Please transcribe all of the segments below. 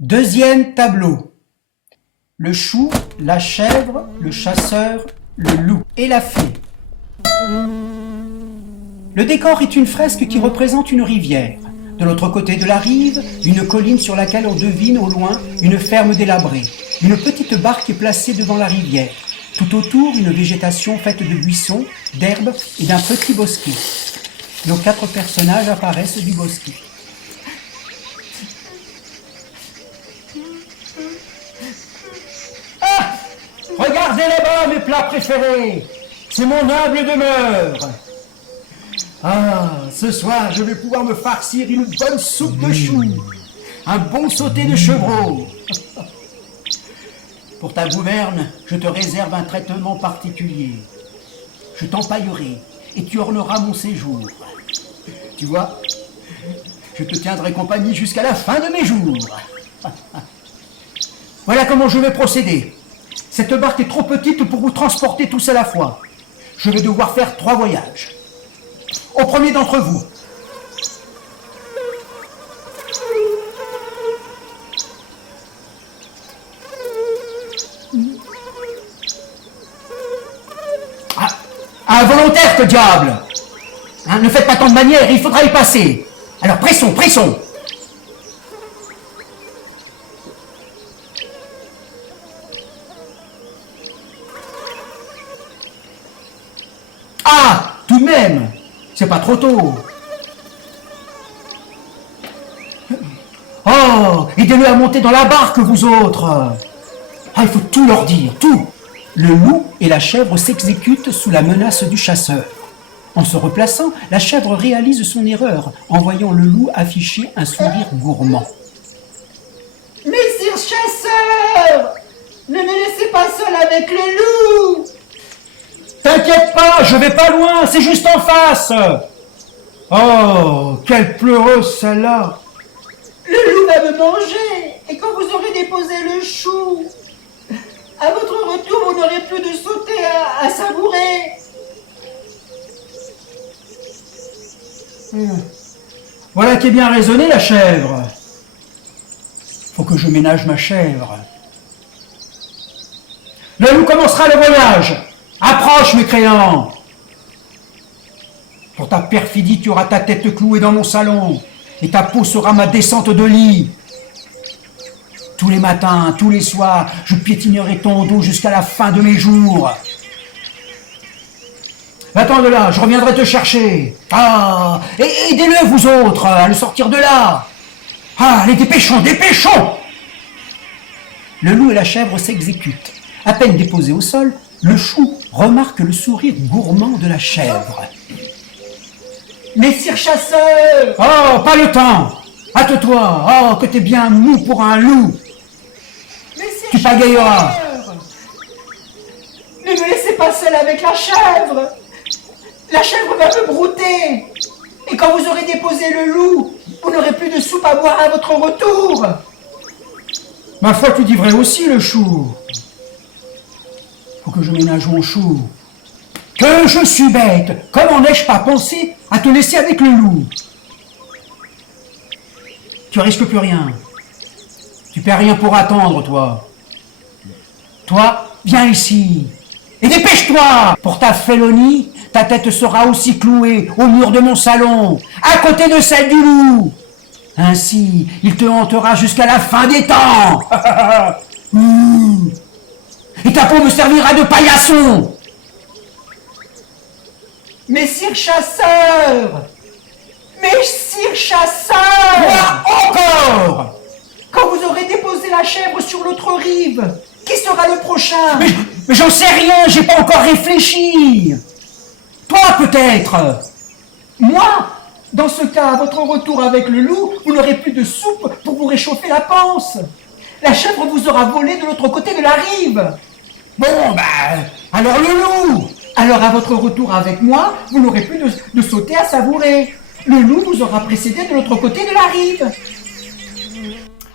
Deuxième tableau. Le chou, la chèvre, le chasseur, le loup et la fée. Le décor est une fresque qui représente une rivière. De l'autre côté de la rive, une colline sur laquelle on devine au loin une ferme délabrée. Une petite barque est placée devant la rivière. Tout autour, une végétation faite de buissons, d'herbes et d'un petit bosquet. Nos 4 personnages apparaissent du bosquet. Ah! Regardez là-bas mes plats préférés! C'est mon humble demeure! Ah, ce soir, je vais pouvoir me farcir une bonne soupe de choux, un bon sauté de chevreau. Pour ta gouverne, je te réserve un traitement particulier. Je t'empaillerai et tu orneras mon séjour. Tu vois, je te tiendrai compagnie jusqu'à la fin de mes jours. Voilà comment je vais procéder. Cette barque est trop petite pour vous transporter tous à la fois. Je vais devoir faire 3 voyages. Au premier d'entre vous. Involontaire, ce diable! Hein, ne faites pas tant de manières, il faudra y passer. Alors pressons, pressons! Ah! Tout de même! C'est pas trop tôt. Oh! Aidez-le à monter dans la barque, vous autres! Ah, il faut tout leur dire, tout! Le loup et la chèvre s'exécutent sous la menace du chasseur. En se replaçant, la chèvre réalise son erreur en voyant le loup afficher un sourire gourmand. Messire chasseur! Ne me laissez pas seul avec le loup! T'inquiète pas, je vais pas loin, c'est juste en face. Oh, quelle pleureuse celle-là. Le loup va me manger, et quand vous aurez déposé le chou, à votre retour, vous n'aurez plus de sauter à savourer. Voilà qui est bien raisonné, la chèvre. Faut que je ménage ma chèvre. Le loup commencera le voyage. Approche, mécréant. Pour ta perfidie, tu auras ta tête clouée dans mon salon, et ta peau sera ma descente de lit. Tous les matins, tous les soirs, je piétinerai ton dos jusqu'à la fin de mes jours. Va-t'en de là, je reviendrai te chercher. Ah, et aidez-le, vous autres, à le sortir de là. Ah, allez, dépêchons, dépêchons. Le loup et la chèvre s'exécutent. À peine déposé au sol, le chou remarque le sourire gourmand de la chèvre. Messire chasseur! Oh, pas le temps. Hâte-toi. Oh, que t'es bien mou pour un loup. Messire Tu pagailleras. chasseur! Ne me laissez pas seul avec la chèvre! La chèvre va me brouter! Et quand vous aurez déposé le loup, vous n'aurez plus de soupe à boire à votre retour! Ma foi, tu dis vrai aussi, le chou. Faut que je ménage mon chou. Que je suis bête! Comment n'ai-je pas pensé à te laisser avec le loup? Tu risques plus rien. Tu perds rien pour attendre, toi. Toi, viens ici. Et dépêche-toi! Pour ta félonie, ta tête sera aussi clouée au mur de mon salon, à côté de celle du loup. Ainsi, il te hantera jusqu'à la fin des temps. Et ta peau me servira de paillasson. Messire chasseur! Messire chasseur! Quoi encore? Quand vous aurez déposé la chèvre sur l'autre rive, qui sera le prochain? Mais j'en sais rien, j'ai pas encore réfléchi. Toi peut-être. Moi? Dans ce cas, à votre retour avec le loup, vous n'aurez plus de soupe pour vous réchauffer la panse. La chèvre vous aura volé de l'autre côté de la rive. Bon, alors le loup. Alors à votre retour avec moi, vous n'aurez plus de sauter à savourer. Le loup vous aura précédé de l'autre côté de la rive.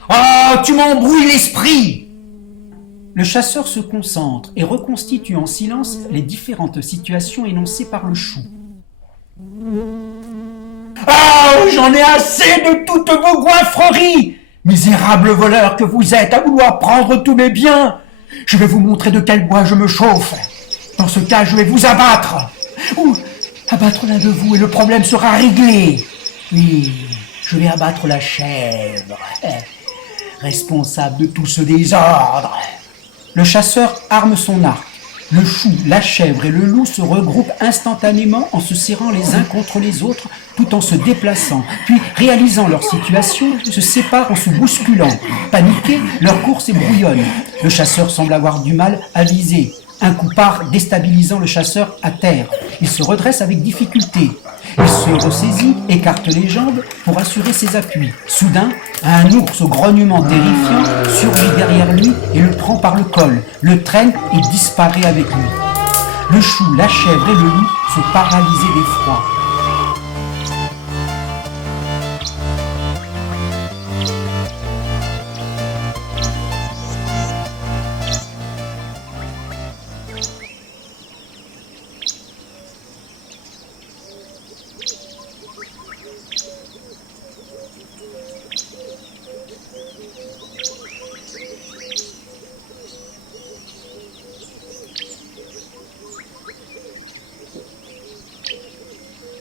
Oh, tu m'embrouilles l'esprit. Le chasseur se concentre et reconstitue en silence les différentes situations énoncées par le chou. Ah, j'en ai assez de toutes vos goinfreries! Misérable voleur que vous êtes, à vouloir prendre tous mes biens! Je vais vous montrer de quel bois je me chauffe. Dans ce cas, je vais vous abattre. Ou abattre l'un de vous et le problème sera réglé. Oui, je vais abattre la chèvre, responsable de tout ce désordre. Le chasseur arme son arc. Le chou, la chèvre et le loup se regroupent instantanément en se serrant les uns contre les autres tout en se déplaçant, puis réalisant leur situation, se séparent en se bousculant. Paniqués, leur course est brouillonne. Le chasseur semble avoir du mal à viser. Un coup part, déstabilisant le chasseur à terre. Il se redresse avec difficulté. Il se ressaisit, écarte les jambes pour assurer ses appuis. Soudain, un ours au grognement terrifiant surgit derrière lui et le prend par le col, le traîne et disparaît avec lui. Le chou, la chèvre et le loup sont paralysés d'effroi.